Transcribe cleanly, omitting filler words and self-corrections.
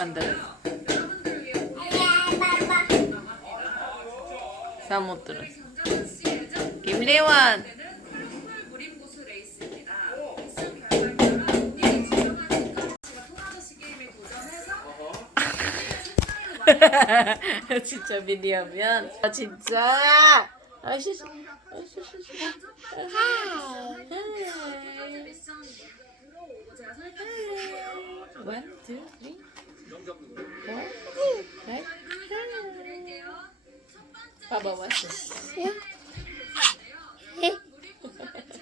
안 들었어. 다 못 들었어. 김래원. 진짜 미니하면 진짜 아시시 One, two, three, four, five. 봐봐 왔어.